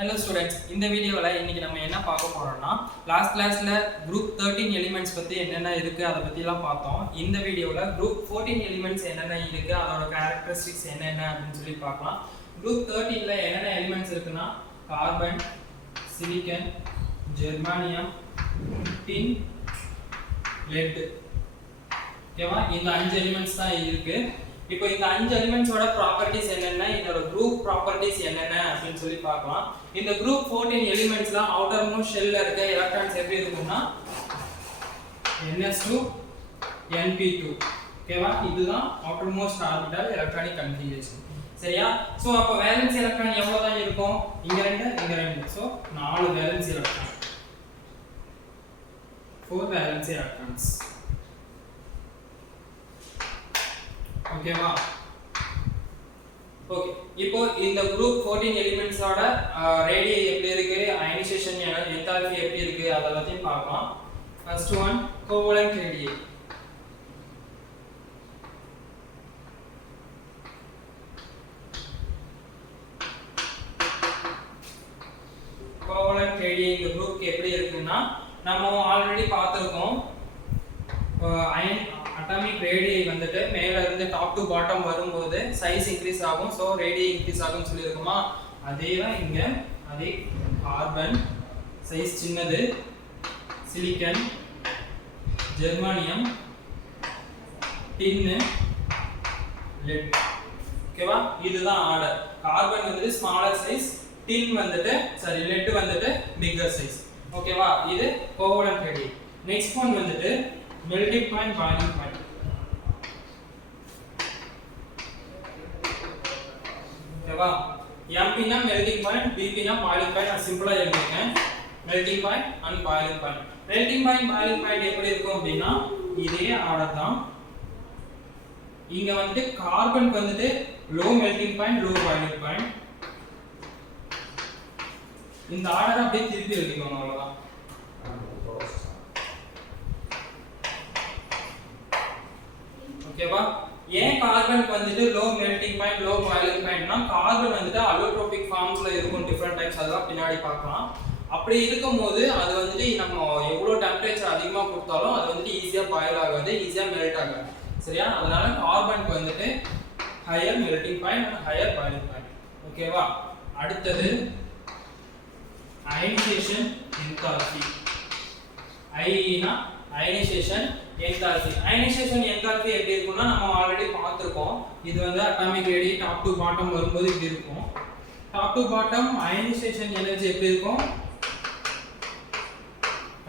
Hello students, இந்த வீடியோல இன்னைக்கு நம்ம என்ன பார்க்க போறோம்னா லாஸ்ட் கிளாஸ்ல group 13 எலிமெண்ட்ஸ் பத்தி என்னென்ன இருக்கு அத பத்திலாம் பார்த்தோம். இந்த வீடியோல group 14 எலிமெண்ட்ஸ் என்னென்ன இருக்கு அதோட characteristics என்னென்ன அப்படினு சொல்லி பார்க்கலாம். group 13 ல என்னென்ன எலிமெண்ட்ஸ் இருக்குன்னா கார்பன், சிலிக்கான், ஜெர்மானியம், டின், லெட். ஓகேவா? இந்த 5 எலிமெண்ட்ஸ் தான் இருக்கு. இப்போ இந்த 5 எலிமெண்ட்ஸோட ப்ராப்பர்ட்டீஸ் என்னென்ன, இதோட குரூப் ப்ராப்பர்ட்டீஸ் என்னென்ன அப்படினு சொல்லி பார்க்கலாம். இந்த குரூப் 14 எலிமெண்ட்ஸ்ல அவுட்டர் மோஸ்ட் ஷெல்ல இருக்க எலக்ட்ரான்ஸ் எப்படி இருக்கும்னா ns2 np2. ஓகேவா? இதுதான் outer most orbital electronic configuration. சரியா? சோ அப்ப வேலன்ஸ் எலக்ட்ரான் எவ்வளவு தான் இருக்கும்? இங்க 2 so 4 valence electron. 4 valence electrons. ஓகேவா? ஓகே. இப்போ இந்த குரூப் 14 எலிமெண்ட்ஸோட ரேடியை எப்படி இருக்கு, அயனைசேஷன் என்தால்பி எப்படி இருக்கு அத பத்தி பார்க்கலாம். First one covalent ரேடியை. கோவலன்ட் ரேடியை இந்த குரூப்க்கு எப்படி இருக்குன்னா நம்ம ஆல்ரெடி பார்த்திருக்கோம். அயன் அட்டாமிக் ரேடியை வந்துட்டு மேல இருந்து டாப் டு பாட்டம் வரும்போது சைஸ் இன்க்ரீஸ் ஆகும், சோ ரேடியை இன்க்ரீஸ் ஆகும்னு சொல்லிருக்கோமா. அதே தான் இங்க. அதே கார்பன் சைஸ் சின்னது, சிலிக்கான், ஜெர்மானியம், டின், லெட். ஓகேவா? இதுதான் ஆர்டர். கார்பன் வந்துட்டு ஸ்மாலர் சைஸ், டின் வந்துட்டு லெட் வந்துட்டு பிக்கர் சைஸ். ஓகேவா? இது கோவலன்ட் ரேடியை. நெக்ஸ்ட் ஒன் வந்துட்டு melting point, boiling point. ஓகேவா? MP னா melting point, BP னா boiling point. அது சிம்பிளா எழுதிருக்கேன். melting point and boiling point. melting point, boiling point எப்படி இருக்கும் அப்படினா இதே ஆர்டர் தான். இங்க வந்து கார்பன் வந்துட்டு low melting point, low boiling point. இந்த ஆர்டரை அப்படியே திருப்பி எழுதிக்கோங்க, அவ்வளவுதான். ஓகேவா? ஏன் கார்பனுக்கு வந்துட்டு low melting point low boiling பாயிண்ட்னா கார்பன் வந்துட்டு அலோட்ரோபிக் ஃபார்ம்ஸ்ல இருக்கும், டிஃபரண்ட் டைப்ஸ், அதெல்லாம் பின்னாடி பார்க்கலாம். அப்படி இருக்கும்போது அது வந்துட்டு நம்ம எவ்வளவு டெம்பரேச்சர் அதிகமா கொடுத்தாலும் அது வந்துட்டு ஈஸியா பாயில் ஆகாது, ஈஸியா மெல்ட் ஆகாது. சரியா? அதனால கார்பனுக்கு வந்துட்டு higher melting point and higher boiling point. ஓகேவா? அடுத்தது அயனைசேஷன் என்தால்பி. ஐனா அயனைசேஷன் என்தால்பி. அயனைசேஷன் என்தால்பி எப்படி இருக்கும்னா நம்ம ஆல்ரெடி பார்த்திருக்கோம். இது வந்து அட்டாமிக் ரேடியை டாப் டு பாட்டம் வரும்போது இப்படி இருக்கும். Top to bottom ionization energy எப்படி இருக்கும்?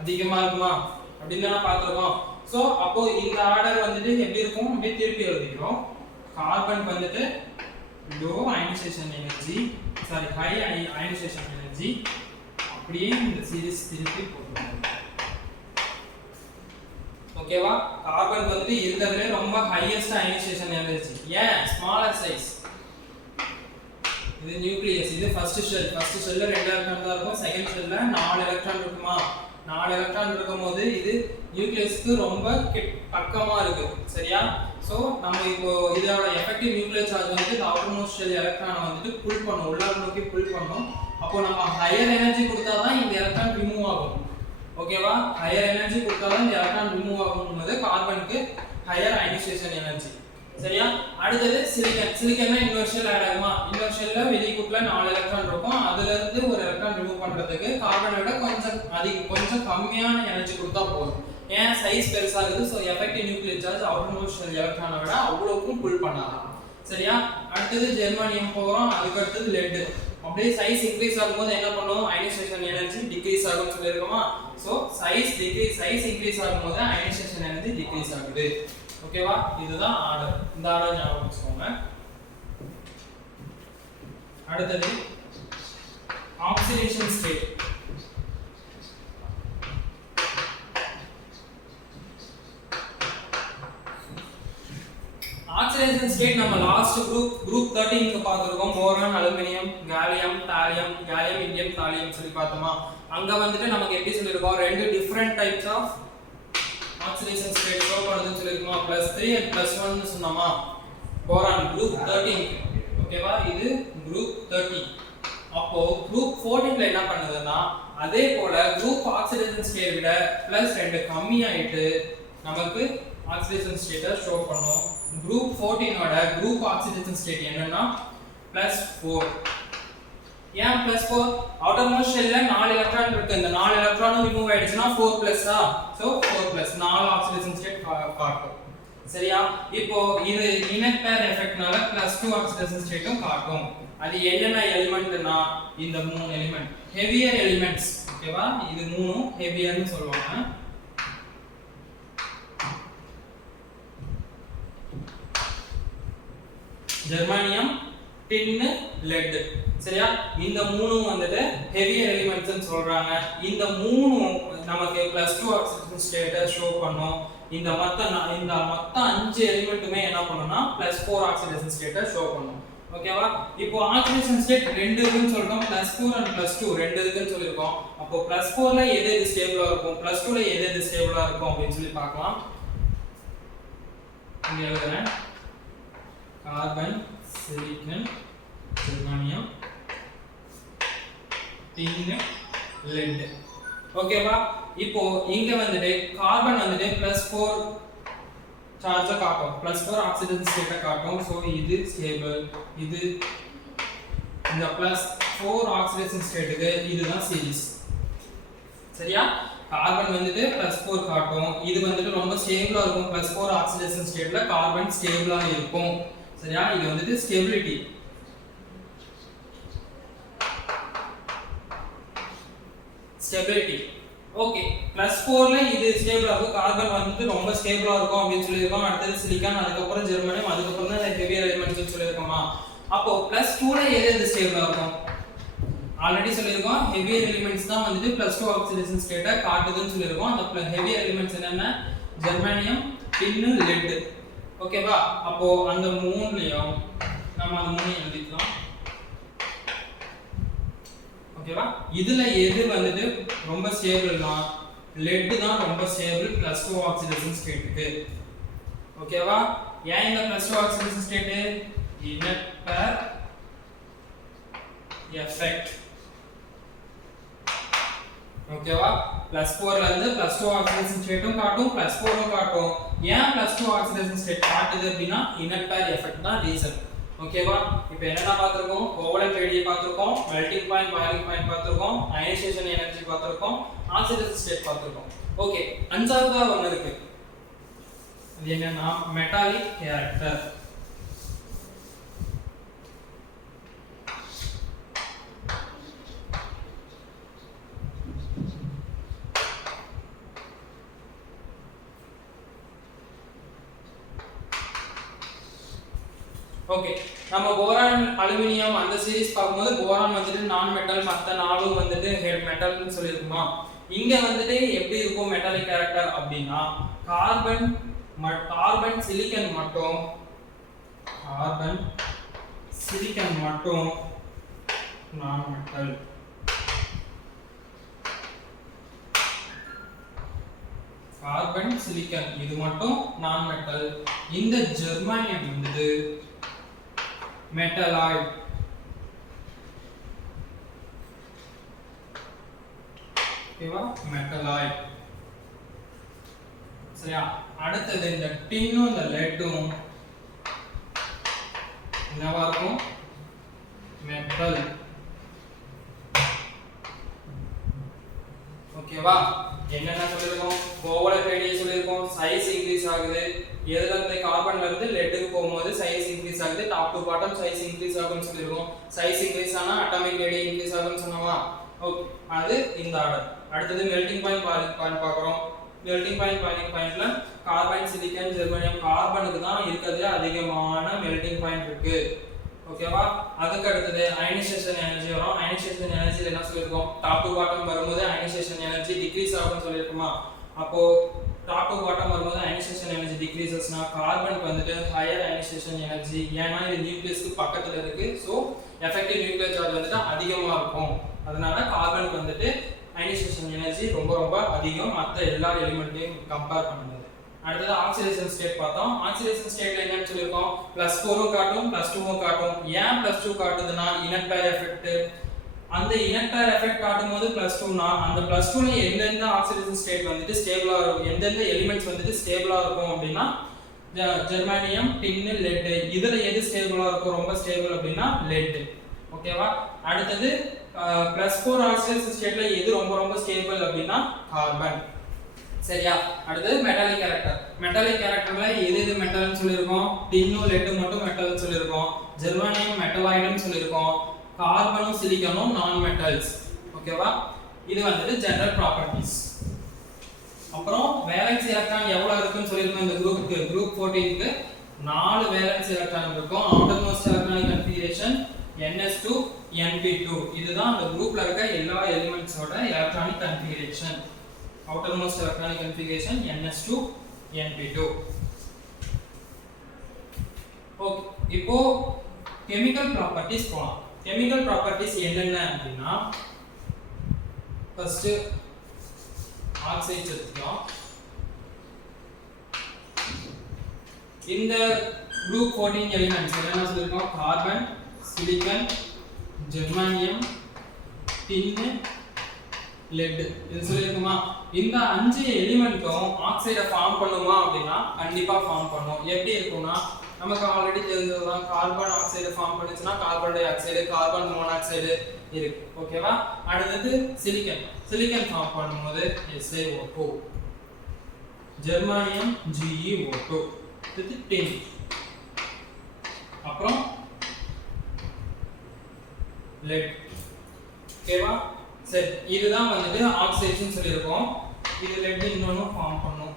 அதிகமா இருக்குமா அப்படின்னு தான் பார்த்திருக்கோம். சோ அப்போ இந்த ஆர்டர் வந்துட்டு எப்படி இருக்கும் அப்படியே திருப்பி எழுதிக்கிறோம். கார்பன் வந்துட்டு low ionisation energy, high ionisation energy. அப்படியே இந்த சீரிஸ் திருப்பி போடுறோம். ஓகேவா? கார்பன் வந்துட்டு இருக்கிறதுல ரொம்ப ஹையஸ்ட் அயனைசேஷன் எனர்ஜி. ஏன்? Smaller size. இது நியூக்ளியஸ். இது ஃபர்ஸ்ட் ஷெல். ஃபர்ஸ்ட் ஷெல்ல 2 எலக்ட்ரான் தான் இருக்கும். செகண்ட் ஷெல்ல 4 எலக்ட்ரான் இருக்குமா? 4 எலக்ட்ரான் இருக்கும்போது இது நியூக்ளியஸ்க்கு ரொம்ப பக்கமா இருக்கு. சரியா? சோ நம்ம இப்போ இதோட எஃபெக்டிவ் நியூக்ளியர் சார்ஜ் வந்து அவுட்டர் மோஸ்ட் ஷெல் எலக்ட்ரானை வந்துட்டு புல் பண்ணும், உள்ளார நோக்கி புல் பண்ணும். அப்போ நம்ம ஹையர் எனர்ஜி கொடுத்தா தான் இந்த எலக்ட்ரான் ரிமூவ் ஆகும். ஓகேவா? ஹையர் எனர்ஜி கொடுத்தாலும் இந்த எலக்ட்ரான் ரிமூவ் ஆகும்போது கார்பனுக்கு ஹையர் அயனைசேஷன் எனர்ஜி. சரியா? அடுத்தது சிலிக்கான். சிலிக்கான்னா இன்னொரு ஷெல் ஆட் ஆகுமா? இன்னொரு ஷெல்ல வெளிக்குள்ள 4 எலக்ட்ரான் இருக்கும். அதுல இருந்து ஒரு எலக்ட்ரான் ரிமூவ் பண்றதுக்கு கார்பனை விட கொஞ்சம் கம்மியான எனர்ஜி கொடுத்தா போதும். ஏன்? சைஸ் பெருசாகுது. So effective nuclear charge outer most shell எலக்ட்ரானை விட அவ்வளவுக்கும் புல் பண்ணாது. சரியா? அடுத்தது ஜெர்மானியம் போறோம். அதுக்கு அடுத்தது லெட். அப்படியே சைஸ் இன்க்ரீஸ் ஆகும்போது என்ன பண்ணும்? அயனைசேஷன் எனர்ஜி டிக்ரீஸ் ஆகும்னு சொல்லிருக்கோமா. சோ சைஸ் இன்க்ரீஸ் ஆகும்போது அயனைசேஷன் எனர்ஜி டிக்ரீஸ் ஆகுது. ஓகேவா? இதுதான் ஆர்டர். இந்த ஆர்டர் ஞாபகம் வச்சுக்கோங்க. அடுத்தது ஆக்சிடேஷன் ஸ்டேட். ஆக்சிடேஷன் ஸ்டேட் நம்ம லாஸ்ட் குரூப் 13 க்கு பார்த்திருக்கோம். Boron, aluminium, gallium, thallium, gallium indium, thallium சொல்லி பார்த்தோமா. அங்க வந்துட்டு நமக்கு எப்படி சொல்லிருக்கோம்? 2 different types of oxidation state show பண்ணுதுன்னு சொல்லிருக்கோமா. +3 and +1 னு சொன்னோமா. Boron group 13. ஓகேவா? இது குரூப் 13. அப்போ குரூப் 14ல என்ன பண்ணுதுன்னா அதே போல குரூப் ஆக்சிடேஷன் ஸ்டேட் விட +2 கம்மியாயிட்டு நமக்கு ஆக்சிடேஷன் ஸ்டேட்டை ஷோ பண்ணும். குரூப் 14ஓட குரூப் ஆக்சிடேஷன் ஸ்டேட் என்னன்னா +4. ஏன் +4? அவுட்டர் மோஸ்ட் ஷெல்ல 4 எலக்ட்ரான் இருக்கு. இந்த 4 எலக்ட்ரானும் ரிமூவ் ஆயிடுச்சுனா 4+ஆ? சோ 4+ 4 ஆக்சிடேஷன் ஸ்டேட் காட்டும். சரியா? இப்போ இது இனட் பேர் எஃபெக்ட்னால +2 ஆக்சிடேஷன் ஸ்டேட்டும் காட்டும். அது என்னென்ன எலிமெண்ட்னா இந்த 3 எலிமெண்ட் ஹெவியர் எலிமெண்ட்ஸ். ஓகேவா? இது 3 ஹெவியர்னு சொல்லுவாங்க. ஜெர்மானியம், டின், லெட். சரியா? இந்த 3 வந்துட்டு ஹெவியர் எலிமெண்ட்ஸ்னு சொல்றாங்க. இந்த 3 நமக்கு +2 ஆக்சிடேஷன் ஸ்டேட்டை ஷோ பண்ணும். இந்த மொத்த 5 எலிமெண்ட்டுமே என்ன பண்ணும்னா +4 ஆக்சிடேஷன் ஸ்டேட்டை ஷோ பண்ணும். ஓகேவா? இப்போ ஆக்சிடேஷன் ஸ்டேட் 2 இருக்குன்னு சொல்றோம். +4 and +2 2 இருக்குன்னு சொல்லிருக்கோம். அப்போ +4ல எது ஸ்டேபிளா இருக்கும், +2ல எது ஸ்டேபிளா இருக்கும் அப்படினு சொல்லி பார்க்கலாம். இங்க எழுதுறேன். கார்பன், சிலிக்கன், ஜெர்மானியம், டின், லெட். ஓகேவா? இப்போ இங்க வந்துட்டு கார்பன் வந்துட்டு +4 சார்ஜை காட்டும், +4 ஆக்சிடேஷன் ஸ்டேட்டை காட்டும். சோ இது ஸ்டேபிள். இது இந்த +4 ஆக்சிடேஷன் ஸ்டேட்டுக்கு இதுதான் சீரிஸ். சரியா? கார்பன் வந்துட்டு +4 காட்டும். இது வந்துட்டு ரொம்ப ஸ்டேபிளா இருக்கும். +4 ஆக்சிடேஷன் ஸ்டேட்ல கார்பன் ஸ்டேபிளா இருக்கும். சரியா? இது வந்துட்டு ஸ்டெபிலிட்டி. ஸ்டெபிலிட்டி. ஓகே. +4ல இது ஸ்டேபிளா இருக்கும். கார்பன் வந்துட்டு ரொம்ப ஸ்டேபிளா இருக்கும் அப்படினு சொல்லிருக்கோம். அடுத்து சிலிக்கான், அதுக்கு அப்புறம் ஜெர்மானியம், அதுக்கு அப்புறம் தான் ஹெவியர் எலிமெண்ட்ஸ் சொல்லிருக்கோமா. அப்போ +2ல எது ஸ்டேபிளா இருக்கும்? ஆல்ரெடி சொல்லிருக்கோம். ஹெவியர் எலிமெண்ட்ஸ் தான் வந்துட்டு +2 ஆக்சிடேஷன் ஸ்டேட்டை காட்டுதுன்னு சொல்லிருக்கோம். அந்த ஹெவியர் எலிமெண்ட்ஸ் என்னென்ன? ஜெர்மானியம், டின், லெட். ஓகேவா? அப்போ அந்த 3லயும் நம்ம அந்த 3 எழுதிக்கலாம். ஓகேவா? இதுல எது வந்துட்டு ரொம்ப ஸ்டேபிள்னா லெட் தான் ரொம்ப ஸ்டேபிள் +2 ஆக்சிடேஷன் ஸ்டேட்டுக்கு. ஓகேவா? ஏன் இந்த +2 ஆக்சிடேஷன் ஸ்டேட்? இனட் பேர் எஃபெக்ட். ஓகேவா? +4ல இருந்து +2 ஆக்சிடேஷன் ஸ்டேட்டும் காட்டும், +4ம் காட்டும். ஏன் +2 ஆக்சிடேஷன் ஸ்டேட் காட்டுது அப்படினா இனட் பேர் எஃபெக்ட் தான் ரீசன். ஓகேவா? இப்போ என்னென்ன பார்த்திருக்கோம்? கோவலன்ட் ரேடியை பார்த்திருக்கோம், மெல்டிங் பாயிண்ட், பாயிலிங் பாயிண்ட் பார்த்திருக்கோம், அயனைசேஷன் எனர்ஜி பார்த்திருக்கோம், ஆக்சிடேஷன் ஸ்டேட் பார்த்திருக்கோம். ஓகே, அஞ்சாவதா ஒன்னு இருக்கு. அது என்னன்னா மெட்டாலிக் கேரக்டர். ஓகே, நம்ம போரான், அலுமினியம் அந்த சீரிஸ் பார்க்கும்போது போரான் வந்துட்டு நான் மெட்டல், மத்த நாலும் வந்துட்டு மெட்டல்னு சொல்லிருக்குமா. இங்க வந்துட்டு எப்படி இருக்கும் மெட்டாலிக் கேரக்டர் அப்படின்னா கார்பன் சிலிக்கன் மட்டும் நான் மெட்டல். கார்பன் சிலிக்கன் இது மட்டும் நான் மெட்டல். இந்த ஜெர்மானியம் வந்துட்டு மெட்டலாய்டு. ஓகேவா? மெட்டலாய்டு. சரியா? அடுத்தது இந்த டின்னும் இந்த லெட்டும் என்னவா இருக்கும்? மெட்டல். ஓகேவா? என்னென்ன சொல்லிருக்கோம்? கோவலன்ட் ரேடியஸ் சொல்லிருக்கோம். சைஸ் இன்க்ரீஸ் ஆகுது. எதுல இருந்து? கார்பன்ல இருந்து லெட்டுக்கு போகும்போது சைஸ் இன்க்ரீஸ் ஆகுது. Top to bottom size increase ஆகும்னு சொல்லிருக்கோம். சைஸ் இன்க்ரீஸ் ஆனா அட்டாமிக் ரேடியஸ் இன்க்ரீஸ் ஆகும்னு சொன்னோமா. ஓகே, அது இந்த ஆர்டர். அடுத்து மெல்டிங் பாயிண்ட், பாயிலிங் பாயிண்ட் பார்க்கறோம். மெல்டிங் பாயிண்ட், பாயிலிங் பாயிண்ட்ல கார்பன், சிலிக்கான், ஜெர்மானியம், கார்பனுக்கு தான் இருக்கிறதுல அதிகமான மெல்டிங் பாயிண்ட் இருக்கு. ஓகேவா? அதுக்கு அடுத்தது அயனைசேஷன் எனர்ஜி வரும். அயனைசேஷன் எனர்ஜில என்ன சொல்லிருக்கோம்? டாப் டு பாட்டம் வரும்போது அயனைசேஷன் எனர்ஜி டிக்ரீஸ் ஆகும்னு சொல்லிருக்குமா. அப்போ டாப் டு பாட்டம் வரும்போது அயனைசேஷன் எனர்ஜி டிக்ரீசஸ்னா கார்பனுக்கு வந்துட்டு ஹையர் அயனைசேஷன் எனர்ஜி. ஏன்னா இது நியூக்ளியஸ்க்கு பக்கத்துல இருக்கு. சோ எஃபெக்டிவ் நியூக்ளியர் சார்ஜ் வந்துட்டு அதிகமா இருக்கும். அதனால கார்பனுக்கு வந்துட்டு அயனைசேஷன் எனர்ஜி ரொம்ப ரொம்ப அதிகம் மற்ற எல்லா எலிமெண்ட்டையும் கம்பேர் பண்ணும்போது. அடுத்தது ஆக்சிடேஷன் ஸ்டேட் பார்த்தோம். ஆக்சிடேஷன் ஸ்டேட்ல என்னன்னு சொல்லிருக்கோம்? +4ம் காட்டும், +2ம் காட்டும். ஏன் +2 காட்டுதுன்னா இனட் பேர் எஃபெக்ட். அந்த இனப்பேர் எஃபெக்ட் காட்டும்போது +2 னா அந்த +2ல எந்தெந்த ஆக்சிடேஷன் ஸ்டேட் வந்துட்டு ஸ்டேபிளா இருக்கும், எந்தெந்த எலிமெண்ட்ஸ் வந்துட்டு ஸ்டேபிளா இருக்கும் அப்படின்னா ஜெர்மானியம், டின், லெட். இதுல எது ஸ்டேபிளா இருக்கும், ரொம்ப ஸ்டேபிள் அப்படின்னா லெட். ஓகேவா? அடுத்தது +4 ஆக்சிடேஷன் ஸ்டேட்ல எது ரொம்ப ரொம்ப ஸ்டேபிள் அப்படின்னா கார்பன். சரியா? அடுத்து மெட்டாலிக் கேரக்டர். மெட்டாலிக் கேரக்டர்ல எது எது மெட்டல்னு சொல்லிருக்கோம், டின்னும் லெட்டும் மட்டும் மெட்டல்னு சொல்லிருக்கோம். ஜெர்மானியம் மெட்டலாய்டுன்னு சொல்லிருக்கோம். கார்பனும் சிலிக்கானும் நான் மெட்டல்ஸ். ஓகேவா? இது வந்துட்டு ஜெனரல் ப்ராப்பர்ட்டீஸ். அப்புறம் வேலன்ஸ் எலக்ட்ரான் எவ்வளவு இருக்குன்னு சொல்லிருக்கோம் இந்த குரூப்புக்கு. குரூப் 14க்கு 4 வேலன்ஸ் எலக்ட்ரான் இருக்கும். Outer most electronic configuration ns2 np2. இதுதான் அந்த குரூப்ல இருக்க எல்லா எலிமெண்ட்ஸோட electronic configuration. Outer most electronic configuration ns2 np2. Okay, இப்போ கெமிக்கல் ப்ராப்பர்ட்டீஸ் போலாம். கெமிக்கல் ப்ராப்பர்ட்டீஸ் என்னென்ன அப்படின்னா ஃபர்ஸ்ட் ஆக்சைட்ஸ் எடுத்துக்கலாம். இந்த குரூப் 14 எலிமெண்ட்ஸ் என்னென்ன சொல்லிருக்கோம், கார்பன், சிலிக்கான், ஜெர்மானியம், டின், லெட். இது சொல்லிருக்குமா? இந்த 5 எலிமெண்ட்டும் ஆக்சைடை ஃபார்ம் பண்ணுமா அப்படின்னா கண்டிப்பா ஃபார்ம் பண்ணும். எப்படி இருக்கும்னா நமக்கு ஆல்ரெடி தெரிஞ்சதுதான், கார்பன் ஆக்சைடு ஃபார்ம் பண்ணுச்சுன்னா carbon di oxide, carbon monoxide இருக்கு. ஓகேவா? அடுத்தது சிலிக்கான். சிலிக்கான் ஃபார்ம் பண்ணும்போது SiO2, ஜெர்மானியம் GeO2, இது டின். அப்புறம் லெட். ஓகேவா? சரி, இதுதான் வந்துட்டு ஆக்சைடுன்னு சொல்லியிருக்கோம். இது லெட் இன்னொன்னு ஃபார்ம் பண்ணும்.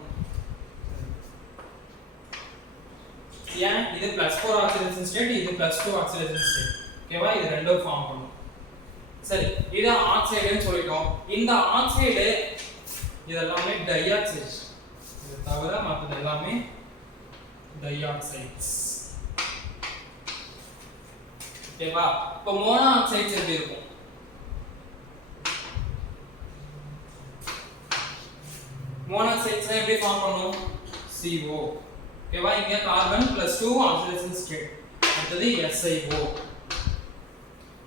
ஏன் இது +4 ஆக்சிடேஷன் ஸ்டேட், இது +2 ஆக்சிடேஷன் ஸ்டேட். ஓகேவா? இது ரெண்டும் ஃபார்ம் பண்ணும். சரி, இது ஆக்சைடுன்னு சொல்லிட்டோம். இந்த ஆக்சைடு இதெல்லாமே டைஆக்சைட்ஸ். இது தவிர மற்றது எல்லாமே டைஆக்சைட்ஸ். ஓகேவா? இப்போ மோனோ ஆக்சைட்ஸ் எப்படி இருக்கும்? மோனோ ஆக்சைட்ஸ் எப்படி ஃபார்ம் பண்ணும்? CO. ஓகேவா? இங்க கார்பன் +2 ஆக்சிடேஷன் ஸ்டேட். அடுத்தது SiO.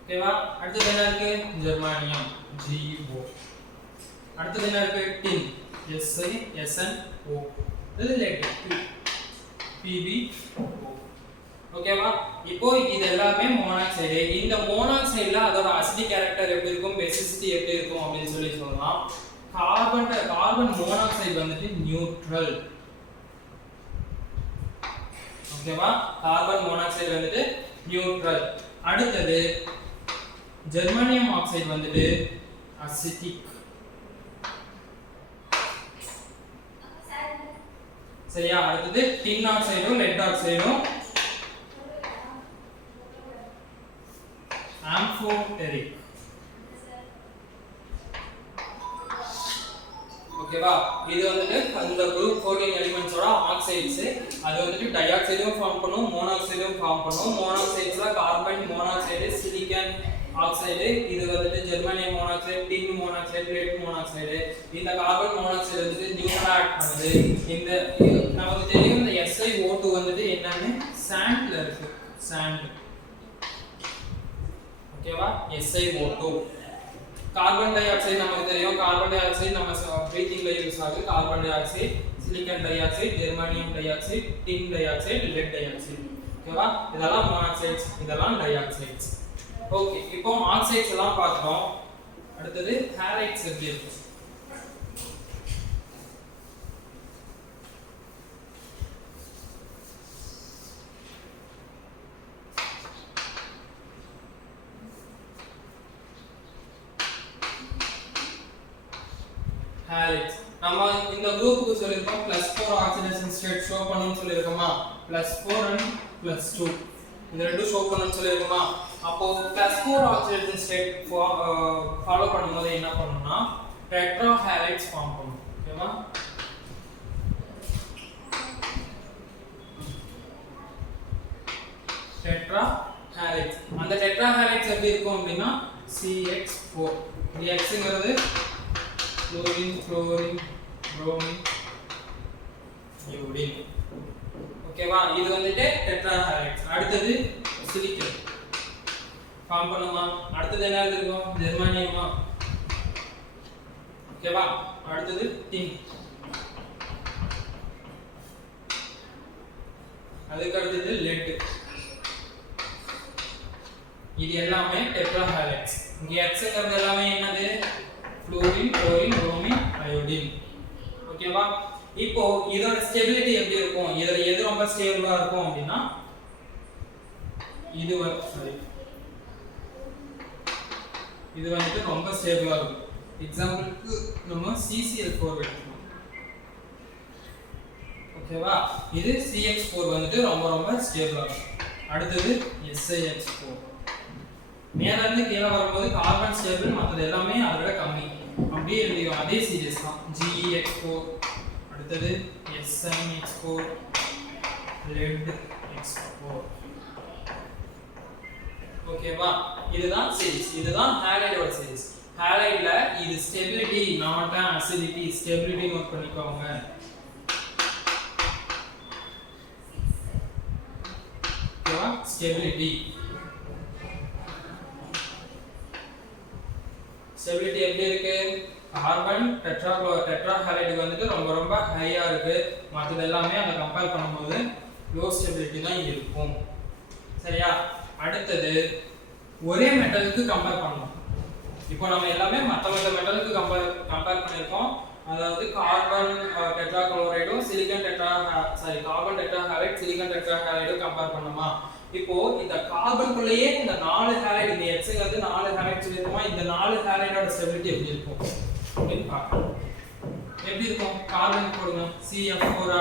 ஓகேவா? அடுத்து என்ன இருக்கு? ஜெர்மானியம் GeO. அடுத்து என்ன இருக்கு? டின் SiSnO. இது லெட் PbO. ஓகேவா? இப்போ இது எல்லாமே மோனாக்சைடு. இந்த மோனாக்சைடுல அதோட அசிடிக் கேரக்டர் எப்படி இருக்கும், பேசிசிட்டி எப்படி இருக்கும் அப்படினு சொல்லலாம். கார்பன் மோனாக்சைடு வந்துட்டு நியூட்ரல். ஓகேவா? கார்பன் மோனாக்சைடு வந்துட்டு நியூட்ரல். அடுத்தது ஜெர்மானியம் ஆக்சைடு வந்துட்டு அசிட்டிக். சரியா? அடுத்தது டின் ஆக்சைடும் லெட் ஆக்சைடும் ஆம்ஃபோடெரிக். ஓகேவா? இது வந்துட்டு அந்த குரூப் 14 எலிமெண்ட்ஸோட ஆக்சைட்ஸ். அது வந்துட்டு டைஆக்சைடும் ஃபார்ம் பண்ணும், மோனாக்சைடும் ஃபார்ம் பண்ணும். மோனாக்சைட்ஸ்ல கார்பன் மோனாக்சைடு, சிலிக்கான் ஆக்சைடு, இது வந்துட்டு ஜெர்மானியம் மோனாக்சைடு, டின் மோனாக்சைடு, லெட் மோனாக்சைடு. இந்த கார்பன் மோனாக்சைடு வந்துட்டு நியூட்ரலா ஆக்ட் பண்ணுது. இந்த நமக்கு தெரியும் இந்த SiO2 வந்துட்டு என்னன்னு சாண்ட்ல இருக்கு. சாண்ட். ஓகேவா? SiO2. கார்பன் டை ஆக்சைடு நமக்கு தெரியும். கார்பன் டை ஆக்சைடு நம்ம பிரீத்திங்ல யூஸ் ஆகுது. Carbon dioxide, silicon dioxide, germanium dioxide, tin dioxide, lead dioxide. ஓகேவா? இதெல்லாம் மோனாக்சைட்ஸ், இதெல்லாம் டை ஆக்சைட்ஸ். ஓகே, இப்போ ஆக்சைட்ஸ் எல்லாம் பார்த்தோம். அடுத்தது ஹாலைட்ஸ் எப்படி இருக்கு? ஹாலைட்ஸ் நம்ம இந்த குரூப்புக்கு சொல்லிருக்கோம் +4 ஆக்சிடேஷன் ஸ்டேட் ஷோ பண்ணனும்னு சொல்லிருக்கோமா. +4 and +2 இந்த ரெண்டும் ஷோ பண்ணனும்னு சொல்லிருக்கோமா. அப்போ +4 ஆக்சிடேஷன் ஸ்டேட் ஃபாலோ பண்ணும்போது என்ன பண்ணனும்னா டெட்ரா ஹாலைட்ஸ் ஃபார்ம் பண்ணும். ஓகேவா? Tetra halides. அந்த டெட்ரா ஹாலைட்ஸ் எப்படி இருக்கும் அப்படினா CH4. இந்த Xங்கிறது chlorine, chlorine, bromine, iodine. ஓகேவா? இது வந்துட்டு டெட்ரா ஹாலைட்ஸ். அடுத்தது சிலிக்கான். ஃபார்ம் பண்ணுமா? அடுத்தது என்ன இருக்கும்? ஜெர்மானியமா? ஓகேவா? அடுத்தது டின். அதுக்கு அடுத்தது லெட். இது எல்லாமே டெட்ராஹாலைட்ஸ். இங்க Xங்கிறது எல்லாமே என்னது? Fluorine, chlorine, bromine, iodine. ஓகேவா? இப்போ இதோட ஸ்டெபிலிட்டி எப்படி இருக்கும்? இதுல எது ரொம்ப ஸ்டேபிளா இருக்கும் அப்படினா இது வந்துட்டு ரொம்ப ஸ்டேபிளா இருக்கும். எக்ஸாம்பிளுக்கு நம்ம CCl4 எடுத்துக்கலாம். ஓகேவா? இது CH4 வந்துட்டு ரொம்ப ஸ்டேபிளா இருக்கும். அடுத்தது SiH4. மேல இருந்து கீழ வரும்போது கார்பன் ஸ்டேபிள், மற்றது எல்லாமே அதை விட கம்மி. அப்படியே எழுதியும் அதே சீரிஸ் தான். GeH4. அடுத்தது SiH4, lead X4. ஓகேவா? இதுதான் சீரிஸ். இதுதான் ஹாலைடோட சீரிஸ். ஹாலைட்ல இது stability, not acidity. Stability note பண்ணிக்கோங்க. ஓகேவா? ஸ்டெபிலிட்டி. ஸ்டெபிலிட்டி எப்படி இருக்கு? கார்பன் டெட்ராஹாலைடு வந்துட்டு ரொம்ப ஹையா இருக்கு. மற்றது எல்லாமே அதை கம்பேர் பண்ணும்போது லோ ஸ்டெபிலிட்டி தான் இருக்கும். சரியா? அடுத்தது ஒரே மெட்டலுக்கு கம்பேர் பண்ணணும். இப்போ நம்ம எல்லாமே மற்ற மெட்டலுக்கு கம்பேர் பண்ணிருக்கோம். அதாவது கார்பன் டெட்ராக்ளோரைடும் கார்பன் டெட்ராஹாலைடு சிலிக்கான் டெட்ராஹாலைடும் கம்பேர் பண்ணுமா? இப்போ இந்த கார்பனுக்குள்ளேயே இந்த 4 ஹாலைடு, இந்த Xங்கிறது 4 ஹாலைடு சொல்லிருக்கோமா? இந்த 4 ஹாலைடோட ஸ்டெபிலிட்டி எப்படி இருக்கும் அப்படின்னு பார்க்கலாம். எப்படி இருக்கும்? கார்பன் போடுங்க. CF4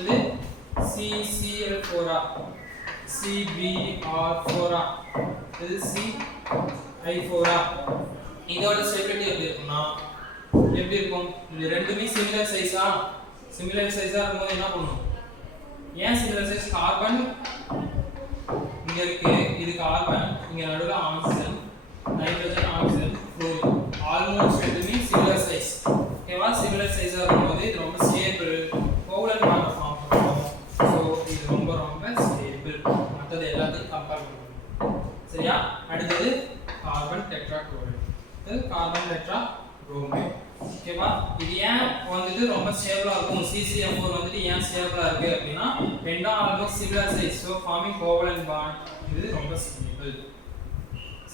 இது CCl4 CBr4 இது CI4. இதோட ஸ்டெபிலிட்டி எப்படி இருக்கும்னா எப்படி இருக்கும்? இது ரெண்டுமே சிமிலர் சைஸா இருக்கும்போது என்ன பண்ணும்? ஏன் சிமிலர் சைஸ்? கார்பன் இங்க இருக்கு, இது கார்பன், இங்க நடுவுல oxygen, nitrogen, oxygen, fluorine. Almost ரெண்டுமே சிமிலர் சைஸ். ஓகேவா? சிமிலர் சைஸா இருக்கும்போது இது ரொம்ப ஸ்டேபிள், கோவலன்ட் பாண்ட் ஃபார்ம் பண்ணும். சோ இது ரொம்ப ஸ்டேபிள். மற்றது எல்லாத்தையும் கம்பேர் பண்ணுவோம். சரியா? அடுத்தது கார்பன் டெட்ராக்ளோரைடு. இது கார்பன் டெட்ராப்ரோமைடு. ஓகேவா? இது ஏன் வந்துட்டு ரொம்ப ஸ்டேபிளா இருக்கும்? CCl4 வந்துட்டு ஏன் ஸ்டேபிளா இருக்கு அப்படினா ரெண்டும் almost similar size. So forming covalent bond. இது ரொம்ப ஸ்டேபிள்.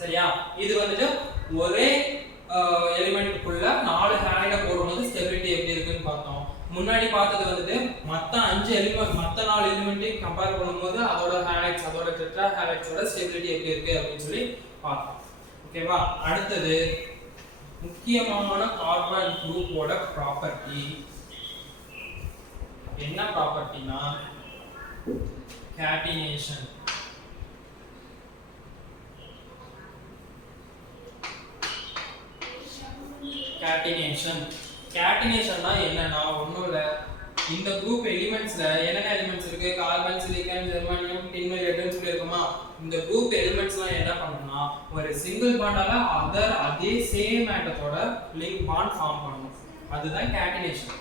சரியா? இது வந்துட்டு ஒரே எலிமெண்ட்க்குள்ள 4 ஹாலைட போடும்போது ஸ்டெபிலிட்டி எப்படி இருக்குன்னு பார்த்தோம். முன்னாடி பார்த்தது வந்துட்டு மத்த 4 எலிமெண்ட்டையும் கம்பேர் பண்ணும்போது அதோட ஹாலைட்ஸ், அதோட டெட்ராஹாலைட்ஸோட ஸ்டெபிலிட்டி எப்படி இருக்கு அப்படின்னு சொல்லி பார்த்தோம். ஓகேவா? அடுத்தது முக்கியமான கார்பன் குரூப்போட ப்ராப்பர்ட்டி என்ன ப்ராப்பர்ட்டினா கேட்டினேஷன். கேட்டினேஷன்னா என்னன்னா ஒண்ணும் இல்ல, இந்த குரூப் எலிமெண்ட்ஸ்ல என்னென்ன எலிமெண்ட்ஸ் இருக்கு? கார்பன், சிலிக்கான், ஜெர்மானியம், டின், லெட்னு சொல்லி இருக்குமா? இந்த குரூப் எலிமெண்ட்ஸ்லாம் என்ன பண்ணும்னா ஒரு சிங்கிள் பாண்டால அதே சேம் ஆட்டத்தோட லிங்க் பாண்ட் ஃபார்ம் பண்ணும். அதுதான் கேட்டினேஷன்.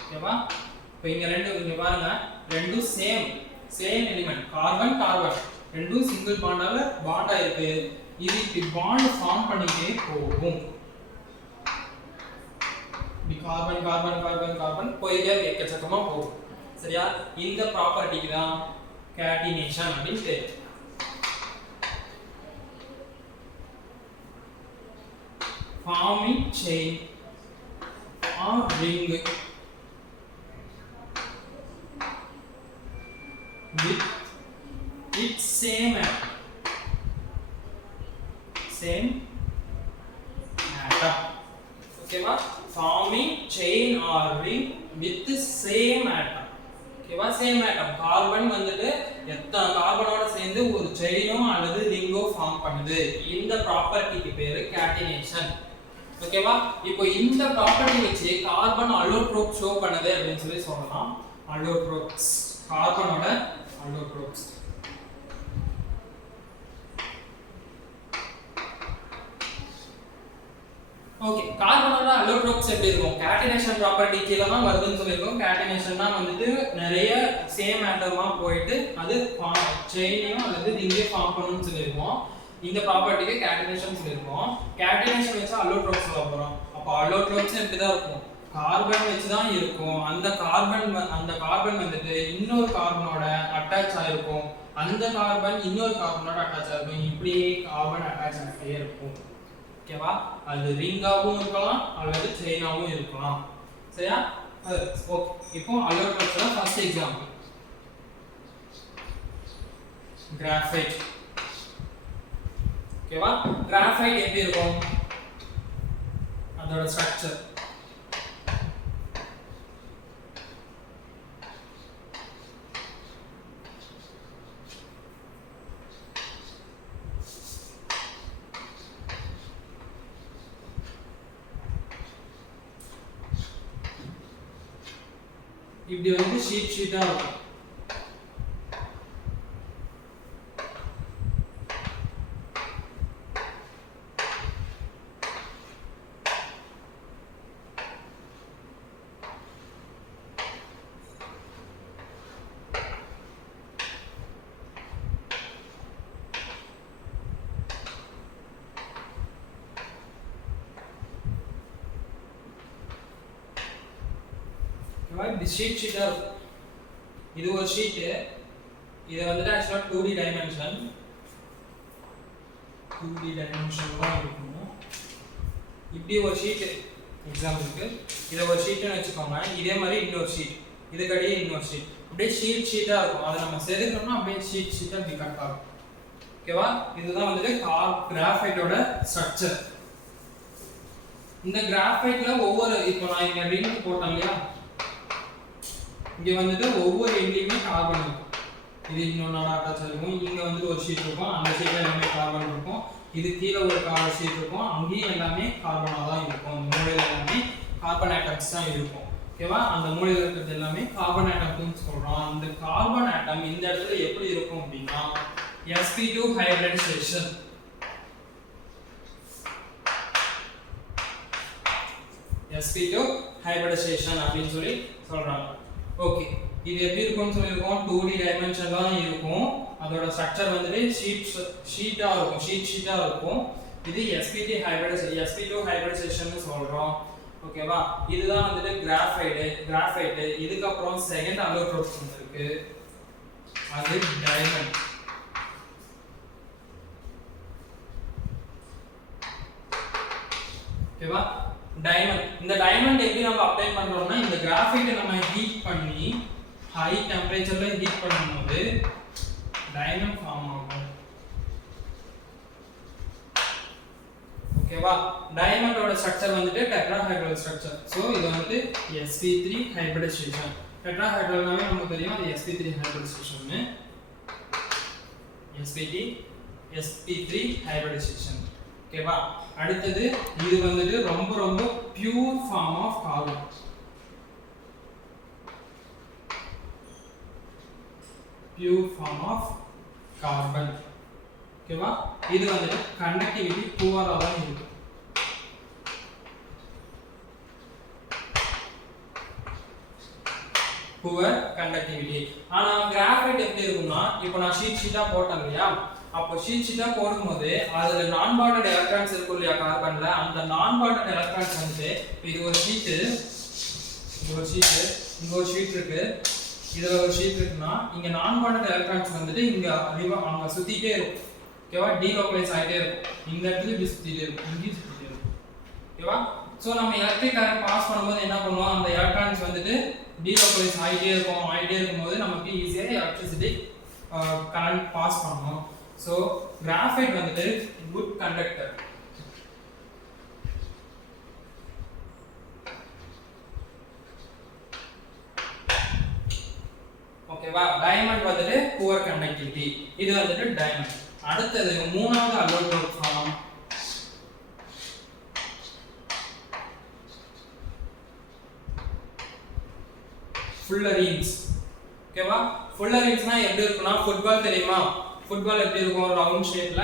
ஓகேவா? இப்போ இங்க பாருங்க, ரெண்டும் சேம் எலிமெண்ட், கார்பன் ரெண்டும் சிங்கிள் பாண்டால பாண்டா இருக்கு. இது இப்படி பாண்ட் ஃபார்ம் பண்ணிட்டே போகும். கார்பன் போயிட்டே எக்கச்சக்கமா போகும். சரியா? இந்த ப்ராப்பர்ட்டிக்கு தான் கேட்டினேஷன் அப்படின்னு பேரு. Forming chain or ring with its same atom. ஓகேவா? forming chain or ring with same atom. ஓகேவா? சேம் ஆட்டம். கார்பன் வந்துட்டு எத்தனை கார்பனோட சேர்ந்து ஒரு செயினோ அல்லது ரிங்கோ ஃபார்ம் பண்ணுது. இந்த ப்ராப்பர்ட்டிக்கு பேரு கேட்டினேஷன். ஓகேவா? இப்போ இந்த ப்ராப்பர்ட்டி வச்சு கார்பன் அலோட்ரோப் ஷோ பண்ணுது அப்படின்னு சொல்லி சொல்லலாம். அலோட்ரோப்ஸ், கார்பனோட அலோட்ரோப்ஸ். ஓகே, கார்பனோட அலோட்ரோப்ஸ் எப்படி இருக்கும்? கேட்டினேஷன் ப்ராப்பர்ட்டி கீழ தான் வருதுன்னு சொல்லியிருக்கோம். கேட்டினேஷன்னா வந்துட்டு நிறைய சேம் ஆட்டமா போயிட்டு அது செயினையும் அல்லது ரிங்கே ஃபார்ம் பண்ணுன்னு சொல்லியிருக்கோம். இந்த ப்ராப்பர்ட்டிக்கு கேட்டினேஷன் சொல்லியிருக்கோம். கேட்டினேஷன் வச்சு அலோட்ரோப்ஸ் சொல்ல போறோம். அப்போ அலோட்ரோப்ஸ் எப்படி தான் இருக்கும்? கார்பன் வச்சு தான் இருக்கும். அந்த கார்பன் வந்துட்டு இன்னொரு கார்பனோட அட்டாச் ஆயிருக்கும். அந்த கார்பன் இன்னொரு கார்பனோட அட்டாச் ஆயிருக்கும். இப்படியே கார்பன் அட்டாச் ஆகிட்டே இருக்கும். ஓகேவா? அது ரிங்காவும் இருக்கலாம் அல்லது செயினாவும் இருக்கலாம். சரியா? ஓகே, இப்போ அலோட்ரோப்ஸ்ல ஃபர்ஸ்ட் எக்ஸாம்பிள் கிராஃபைட். ஓகேவா? கிராஃபைட் எப்படி இருக்கும்? அதோட ஸ்ட்ரக்சர் இப்படி வந்து ஷீட்டா இருக்கும். இது ஷீட்டா இருக்கும். இது ஒரு ஷீட். இது வந்து ஆக்சுவலா 2D டைமென்ஷன் தான் இருக்கும். இப்படி ஒரு ஷீட் எக்ஸாம்பிளுக்கு இத ஒரு ஷீட்னு வெச்சுக்கோங்க. இதே மாதிரி இன்னொரு ஷீட், இதுக்கடியே இன்னொரு ஷீட், அப்படியே ஷீட்டா இருக்கும். அதை நம்ம செதுக்கணும்னா அப்படியே ஷீட்டா இப்படி கட் ஆகும். ஓகேவா? இதுதான் வந்து கிராஃபைட்டோட ஸ்ட்ரக்சர். இந்த கிராஃபைட்ல ஒவ்வொரு இப்போ நான் இங்க ரிங் போட்டேன் இல்லையா, இங்க வந்துட்டு ஒவ்வொரு எண்ட்லயுமே கார்பன் இருக்கும். இது இன்னொன்னோட அட்டாச் ஆகும். இங்க வந்து ஒரு ஷீட் இருக்கும். அந்த ஷீட்ல எல்லாமே கார்பன் இருக்கும். இது கீழே ஒரு ஷீட் இருக்கும். அங்கேயும் எல்லாமே கார்பனா தான் இருக்கும். அந்த மூலையில எல்லாமே கார்பன் ஆட்டம்ஸ் தான் இருக்கும். ஓகேவா? அந்த மூலையில இருக்கிறது எல்லாமே கார்பன் ஆட்டம்ஸ் சொல்றோம். அந்த கார்பன் ஆட்டம் இந்த இடத்துல எப்படி இருக்கும் அப்படின்னா sp2 ஹைபிரிடைசேஷன். sp2 ஹைபிரிடைசேஷன் அப்படின்னு சொல்லி சொல்றாங்க. ஓகே, இது எப்படி இருக்கும்னு சொல்லியிருக்கோம். 2D டைமென்ஷன்ல தான் இருக்கும். அதோட ஸ்ட்ரக்சர் வந்துட்டு ஷீட்டா இருக்கும். இது sp2 ஹைபிரிடைசேஷன் சொல்றோம். ஓகேவா? இதுதான் வந்துட்டு கிராஃபைட். இதுக்கு அப்புறம் செகண்ட் அலோட்ரோப்ஸ் இருக்கு. அது டைமண்ட். ஓகேவா? டைமண்ட். இந்த டைமண்ட் எப்படி நம்ம அப்ளை பண்றோம்னா, இந்த கிராஃபைட்டை நம்ம ஹீட் பண்ணி ஹை டெம்பரேச்சர்ல ஹீட் பண்ணும்போது டைமண்ட் ஃபார்ம் ஆகும். ஓகேவா? டைமண்டோட ஸ்ட்ரக்சர் வந்துட்டு டெட்ராஹைட்ரல் ஸ்ட்ரக்சர். சோ இது வந்து sp3 ஹைபிரிடைசேஷன். டெட்ராஹைட்ரல்னாவே நமக்கு தெரியும் அது sp3 ஹைபிரிடைசேஷன். sp3 hybridisation. ஓகேவா? அடுத்தது இது வந்துட்டு ரொம்ப ரொம்ப பியூர் ஃபார்ம் ஆஃப் கார்பன். ஓகேவா? இது வந்துட்டு கண்டக்டிவிட்டி புவரா தான் இருக்கு. Poor conductivity. ஆனா கிராஃபைட் எப்படி இருக்கும்னா, இப்போ நான் ஷீட்டா போட்டேன் இல்லையா, அப்போ ஷீட்டா போடும்போது அதுல நான் பாண்டட் எலக்ட்ரான்ஸ் இருக்கும் இல்லையா கார்பன்ல, அந்த நான் பாண்டட் எலக்ட்ரான்ஸ் வந்து இது ஒரு ஷீட் இங்க ஒரு ஷீட் இருக்கு, இதுல ஒரு ஷீட் இருக்குன்னா இங்க நான் பாண்டட் எலக்ட்ரான்ஸ் வந்துட்டு இங்க அங்க சுத்திட்டே இருக்கும். ஓகேவா? டீலோகலைஸ் ஆயிட்டே இருக்கும். இந்த இடத்துல இப்படி சுத்திட்டே இருக்கும், இங்கே சுத்திட்டே இருக்கும். ஓகேவா? சோ நம்ம எலக்ட்ரிக் கரண்ட் பாஸ் பண்ணும்போது என்ன பண்ணுவோம், அந்த எலக்ட்ரான்ஸ் வந்துட்டு டீலோகலைஸ் ஆயிட்டே இருக்கும்போது நமக்கு ஈஸியா எலக்ட்ரிசிட்டி கரண்ட் பாஸ் பண்ணணும். So graphite வந்துட்டு good conductor. ஓகேவா? டைமண்ட் வந்துட்டு poor conductivity. இது வந்துட்டு டைமண்ட். அடுத்தது மூணாவது அலோட்ரோப் ஃபார்ம் ஃபுல்லரீன்ஸ். ஓகேவா? ஃபுல்லரீன்ஸ்னா எப்படி இருக்கும்னா, ஃபுட்பால் தெரியுமா? ஃபுட்பால் எப்படி இருக்கும்? ரவுண்ட் ஷேப்ல.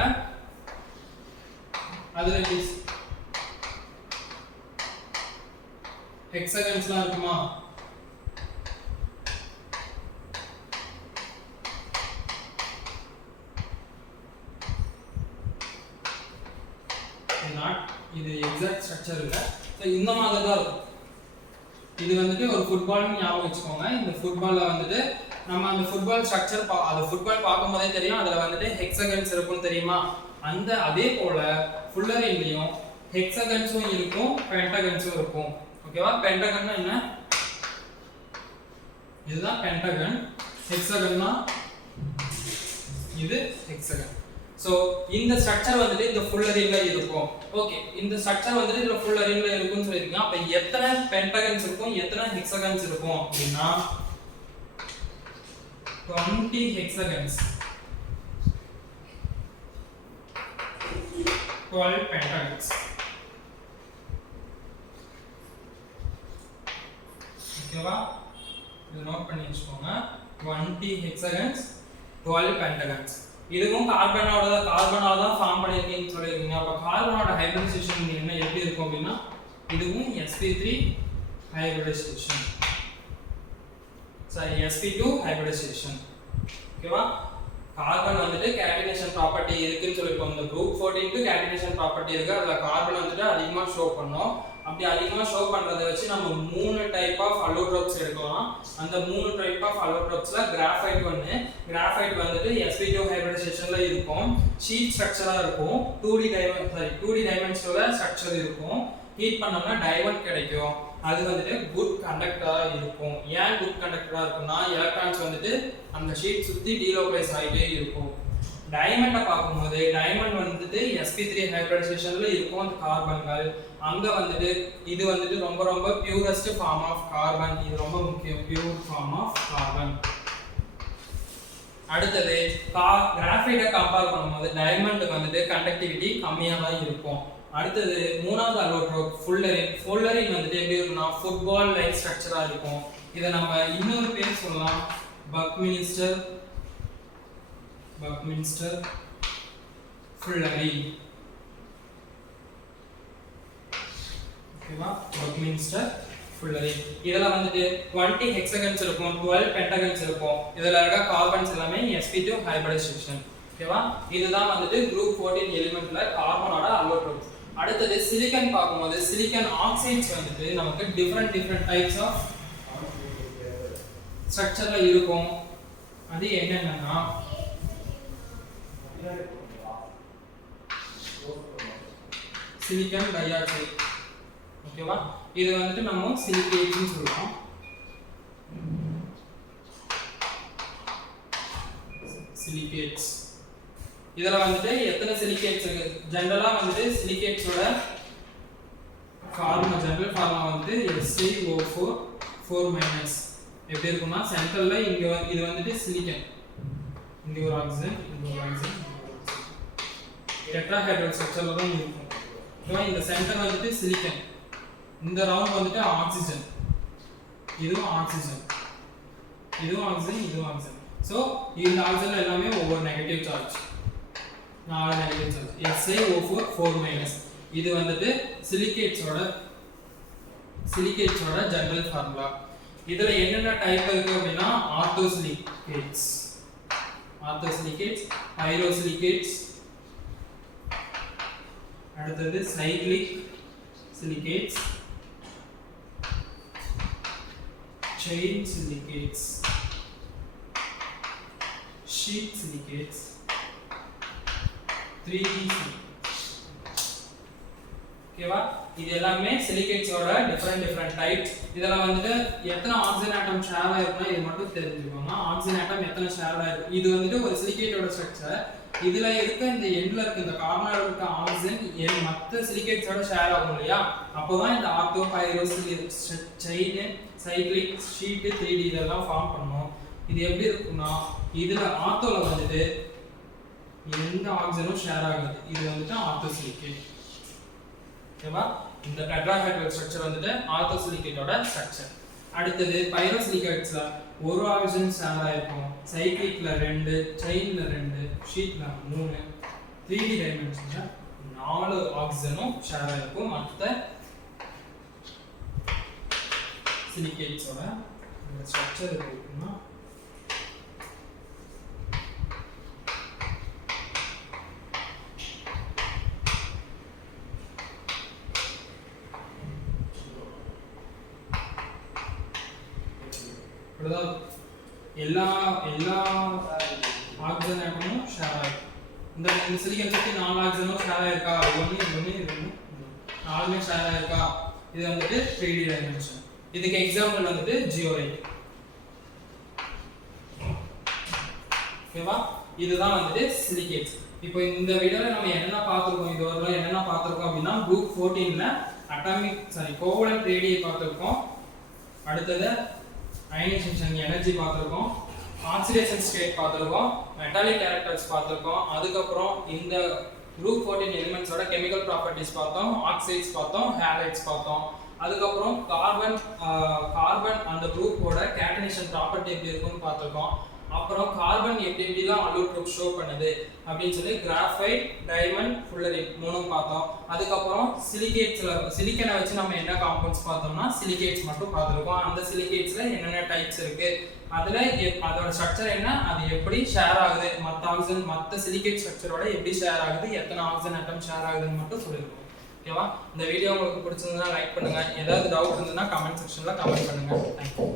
அதுல ஹெக்ஸாகன்ஸ்லாம் இருக்குமா? இது எக்ஸாக்ட் ஸ்ட்ரக்சர் இல்ல. சோ இந்த மாதிரி தான் இருக்கும். இது வந்துட்டு ஒரு ஃபுட்பால்னு ஞாபகம் வச்சுக்கோங்க. இந்த ஃபுட்பால்ல வந்துட்டு நம்ம அந்த ஃபுட்பால் ஸ்ட்ரக்சர் அது ஃபுட்பால் பார்க்கும்போதே தெரியும். அதுல வந்துட்டு ஹெக்ஸாகன்ஸ் இருக்கும்னு தெரியுமா? அந்த அதே போல ஃபுல்லரின்லயும் ஹெக்ஸாகன்ஸும் இருக்கும், பென்டகன்ஸும் இருக்கும். ஓகேவா? பென்டகன்னா என்ன? இதுதான் பென்டகன். ஹெக்ஸாகன்னா இது ஹெக்ஸாகன். சோ இந்த ஸ்ட்ரக்சர் வந்துட்டு இந்த ஃபுல்லரின்ல இருக்கும். ஓகே, இந்த ஸ்ட்ரக்சர் வந்துட்டு இந்த ஃபுல்லரின்ல இருக்கும்னு சொல்லிருக்கீங்க. அப்ப எத்தனை பென்டகன்ஸ் இருக்கும், எத்தனை ஹெக்ஸாகன்ஸ் இருக்கும் அப்படினா 20 hexagons, 12 pentagons. ஓகேவா? இது நோட் பண்ணி வச்சுக்கோங்க. 20 hexagons, 12 pentagons. இதுவும் கார்பனால தான் ஃபார்ம் பண்ணிருக்கீங்கன்னு சொல்லிருக்கீங்க. அப்ப கார்பனோட ஹைபிரிடைசேஷன் என்ன எப்படி இருக்கும் அப்படினா இதுவும் sp3 hybridization. sorry sp2 hybridization. ஓகேவா? கார்பன் வந்துட்டு கேட்டினேஷன் ப்ராப்பர்ட்டி இருக்குன்னு சொல்லிருக்கோம். இந்த குரூப் 14 க்கு கேட்டினேஷன் ப்ராப்பர்ட்டி இருக்கு. அதுல கார்பன் வந்துட்டு அதிகமா ஷோ பண்ணோம். அப்படி அதிகமா ஷோ பண்றதை வச்சு நம்ம 3 டைப் ஆஃப் அலோட்ரோப்ஸ் எடுக்கலாம். அந்த 3 டைப் ஆஃப் அலோட்ரோப்ஸ்ல கிராஃபைட் ஒன்னு. கிராஃபைட் வந்துட்டு sp2 ஹைபிரிடைசேஷன்ல இருக்கும். ஷீட் ஸ்ட்ரக்சரா இருக்கும். 2D டைமென்ஷனல்ல ஸ்ட்ரக்சர் இருக்கும். ஹீட் பண்ணோம்னா டைமண்ட் கிடைக்கும். அது வந்துட்டு குட் கண்டக்டரா இருக்கும். ஏன் குட் கண்டக்டரா இருக்கும்னா எலக்ட்ரான்ஸ் வந்துட்டு அந்த ஷீட் சுத்தி டீலோகலைஸ் ஆயிட்டே இருக்கும். டைமண்ட பாக்கும்போது டைமண்ட் வந்துட்டு sp3 ஹைபிரிடைசேஷன்ல இருக்கும் அந்த கார்பன்கள். அங்க வந்துட்டு இது வந்துட்டு ரொம்ப ரொம்ப பியூரஸ்ட் ஃபார்ம் ஆஃப் கார்பன். இது ரொம்ப முக்கியம், பியூர் ஃபார்ம் ஆஃப் கார்பன். அடுத்தது கிராஃபைட்டை கம்பேர் பண்ணும்போது டைமண்டுக்கு வந்துட்டு கண்டக்டிவிட்டி கம்மியா தான் இருக்கும். அடுத்தது மூணாவது அலோட்ரோப் ஃபுல்லரின். ஃபுல்லரின் வந்துட்டு எப்படி இருக்கும்னா ஃபுட்பால் லைக் ஸ்ட்ரக்சரா இருக்கும். இதை நம்ம இன்னொரு பேர் சொல்லலாம், பக்மின்ஸ்டர் ஃபுல்லரின். ஓகேவா? Buckminster fullerene. இதல வந்துட்டு 20 ஹெக்ஸாகன்ஸ் இருக்கும், 12 பென்டகன்ஸ் இருக்கும். இதல இருக்க கார்பன்ஸ் எல்லாமே sp2 ஹைபிரிடைசேஷன். ஓகேவா? இதுதான் வந்துட்டு குரூப் 14 எலிமெண்ட்ல கார்பனோட அலோட்ரோப். அடுத்தது சிலிக்கான் பாக்கும்போது சிலிக்கான் ஆக்சைட்ஸ் வந்துட்டு நமக்கு டிஃபரண்ட் டைப்ஸ் ஆஃப் ஸ்ட்ரக்சர்ல இருக்கும். அது என்னன்னா சிலிக்கான் டை ஆக்சைடு. ஓகேவா? இது வந்துட்டு நம்ம சிலிகேட்னு சொல்றோம். சிலிகேட்ஸ். இதல வந்துட்டு எத்தனை சிலிகேட்ஸ் இருக்கு? ஜெனரலா வந்துட்டு சிலிகேட்ஸோட ஃபார்முலா ஜெனரல் ஃபார்முலா வந்து SiO4 4- எப்படி இருக்கும்னா சென்டர்ல இங்க இது வந்துட்டு சிலிக்கான், இங்க ஒரு ஆக்சிஜன், இங்க ஒரு ஆக்சிஜன், டெட்ராஹைட்ரல் ஸ்ட்ரக்சர்ல தான் இருக்கும். ஓகேவா? இந்த சென்டர் வந்துட்டு சிலிக்கான், இந்த ரவுண்ட் வந்துட்டு ஆக்சிஜன், இதுவும் ஆக்சிஜன், இதுவும் ஆக்சிஜன், இதுவும் ஆக்சிஜன். சோ இந்த ஆக்சிஜன் எல்லாமே ஒவ்வொரு negative charge, 4 negative charge. SiO4 4-. இது வந்துட்டு சிலிகேட்ஸோட ஜெனரல் ஃபார்முலா. இதுல என்னென்ன டைப் இருக்கு அப்படினா ஆர்த்தோசிலிகேட்ஸ், பைரோசிலிகேட்ஸ், அடுத்தது cyclic silicates, chain silicates, sheet silicates, 3D silicates. ஓகேவா? இது எல்லாமே சிலிகேட்ஸோட டிஃபரண்ட் டைப்ஸ். இதெல்லாம் வந்துட்டு எத்தனை ஆக்சிஜன் ஆட்டம் ஷேர் ஆயிருக்குன்னா இது மட்டும் தெரிஞ்சுக்கோங்க. ஆக்சிஜன் ஆட்டம் எத்தனை ஷேர் ஆயிருக்கு. இது வந்துட்டு ஒரு சிலிகேட்டோட ஸ்ட்ரக்சர். இதுல இருக்க இந்த எண்ட்ல இருக்க இந்த கார்னர்ல இருக்க ஆக்சிஜன் மற்ற சிலிகேட்ஸோட ஷேர் ஆகும் இல்லையா? அப்போதான் இந்த ortho, pyro, chain, cyclic, sheet, 3D இதெல்லாம் ஃபார்ம் பண்ணும். இது எப்படி இருக்குன்னா இதுல ஆர்த்தோல வந்துட்டு எந்த ஆக்சிஜனும் ஷேர் ஆகாது. இது வந்துட்டு ஆர்த்தோசிலிகேட். ஓகேவா? இந்த டெட்ராஹைட்ரல் ஸ்ட்ரக்சர் வந்துட்டு ஆர்த்தோசிலிகேட்டோட ஸ்ட்ரக்சர். அடுத்தது பைரோசிலிகேட்ஸ்ல ஒரு ஆக்சிஜன் ஷேர் ஆயிருக்கும், சைக்ளிக்ல 2, செயின்ல 2, ஷீட்ல 3, 3D டைமென்ஷன்ல 4 ஆக்சிஜனும் ஷேர் ஆயிருக்கும் மற்ற சிலிகேட்ஸோட ஸ்ட்ரக்சர் இருக்குன்னா எல்லா ஆக்சிஜன் ஆட்டமும் ஷேர் ஆகும். இந்த சிலிக்கன் சுற்றி 4 ஆக்சிஜனும் ஷேர் ஆயிருக்கா? ஒன்று நாலுமே ஷேர் ஆயிருக்கா? இது வந்துட்டு 3D டைமென்ஷன். இதுக்கு எக்ஸாம்பிள் வந்துட்டு ஜியோரைட். ஓகேவா? இதுதான் வந்துட்டு சிலிகேட்ஸ். இப்போ இந்த வீடியோல நம்ம என்ன பார்த்திருக்கோம், இது வரலாம் என்னென்ன பார்த்திருக்கோம் அப்படின்னா குரூப் 14ல கோவலன்ட் ரேடியை பார்த்திருக்கோம். அடுத்தது அயனைசேஷன் எனர்ஜி பார்த்திருக்கோம், ஆக்சிடேஷன் ஸ்டேட் பார்த்திருக்கோம், மெட்டாலிக் கேரக்டர்ஸ் பார்த்திருக்கோம். அதுக்கப்புறம் இந்த குரூப் 14 எலிமெண்ட்ஸோட கெமிக்கல் ப்ராப்பர்ட்டிஸ் பார்த்தோம், ஆக்சைட்ஸ் பார்த்தோம், ஹேலைட்ஸ் பார்த்தோம். அதுக்கப்புறம் கார்பன் அந்த குரூப்போட கேட்டனேஷன் ப்ராப்பர்ட்டி எப்படி இருக்குன்னு பார்த்திருக்கோம். அப்புறம் கார்பன் எப்படிலாம் அலோட்ரோப் ஷோ பண்ணுது அப்படின்னு சொல்லி கிராஃபைட், டைமண்ட், ஃபுல்லரின் மூணும் பார்த்தோம். அதுக்கப்புறம் சிலிக்கனை வச்சு நம்ம என்ன காம்பவுண்ட்ஸ் பார்த்தோம்னா சிலிகேட்ஸ் மட்டும் பார்த்துருக்கோம். அந்த சிலிகேட்ஸ்ல என்னென்ன டைப்ஸ் இருக்கு, அதுல அதோட ஸ்ட்ரக்சர் என்ன, அது எப்படி ஷேர் ஆகுது, மற்ற சிலிகேட் ஸ்ட்ரக்சரோட எப்படி ஷேர் ஆகுது, எத்தனை ஆக்சிஜன் ஆட்டம் ஷேர் ஆகுதுன்னு மட்டும் சொல்லியிருக்கோம். ஓகேவா? இந்த வீடியோ உங்களுக்கு பிடிச்சிருந்தா லைக் பண்ணுங்க. ஏதாவது டவுட் இருந்ததுன்னா கமெண்ட் செக்ஷன்ல கமெண்ட் பண்ணுங்க. தேங்க்யூ.